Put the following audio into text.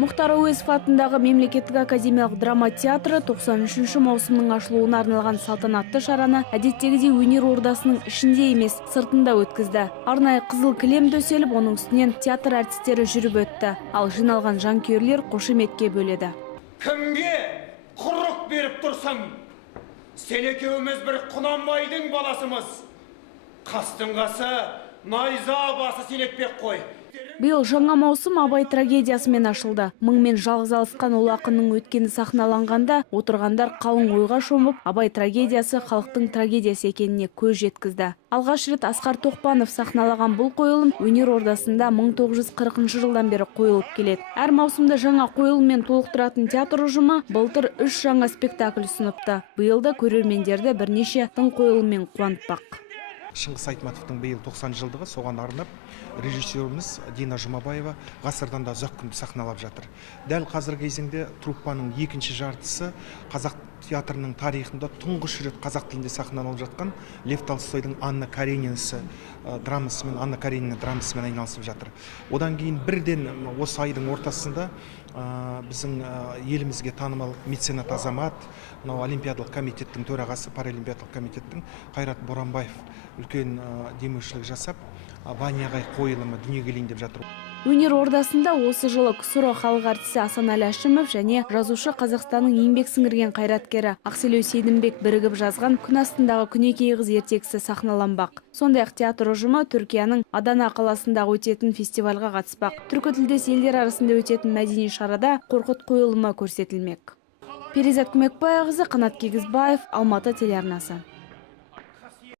Мұхтар Әуезов атындағы Мемлекеттік академиялық драма театры 93 маусымның ашылуына арналған салтанатты шараны әдеттегідей өнер ордасының ішінде емес, сыртында өткізді. Арнайы қызыл кілем төселіп, оның үстінен театр әртістері жүріп өтті, ал жиналған жанкүйерлер қошеметке бөледі. Кімге құрық беріп тұрсың? Сен екеуміз бір Құнанбайдың баласымыз. Қастың қасы, найза басы селекпек қой. Биыл жаңа маусым Абай трагедиясымен ашылды. Мыңмен жалғыз алысқан ол ақынның өткені сахналанғанда, отырғандар қалың ойға шомып, Абай трагедиясы халықтың трагедиясы екеніне көз жеткізді. Алғаш рет Асқар Тоқпанов сахналаған бұл қойылым өнер ордасында 1940 жылдан бері қойылып келеді. Әр маусымда жаңа қойылыммен толықтыратын театр ұжымы былтыр 3 жаңа спектакль ұсыныпты. Биыл да көрермендерді бірнеше тың қойылыммен қуантпақ. Шыңғыс Айтматовтың биыл 90 жылдығы, соған арнап режиссеріміз Дина Жұмабаева ғасырдан да ұзақ күнді сахналап жатыр. Дәл қазіргі кезеңде труппаның екінші жартысы қазақ театрының тарихында тұңғыш рет қазақ тілінде сахналанып жатқан Лев Толстойдың Анна Каренинасы драмасымен айналысып жатыр. Одан кейін бірден осы айдың ортасында біздің елімізге танымал меценат азамат, Олимпиадалық комитеттің төрағасы, Паралимпиадалық комитеттің Қайрат Боранбаев үлкен демеушілік жасап, Ваня-ағай қойылымы дүниеге келейін деп жатыр. Өнер ордасында осы жылы КСРО халық артисі Асанәлі Әшімов және жазушы Қазақстанның еңбек сіңірген қайраткері Ақселеу Сейдімбек бірігіп жазған Күн астындағы күнекей қыз ертегісі сахналанбақ. Сондай-ақ театр ұжымы Түркияның Адана қаласындағы өтетін фестивальға қатыспақ. Түркі тілдес елдер арасында өтетін мәдени шарада Қорқыт қойылымы көрсетілмек. Перизат Көмекбайқызы, Қанат Кегізбаев, Алматы телеарнасы.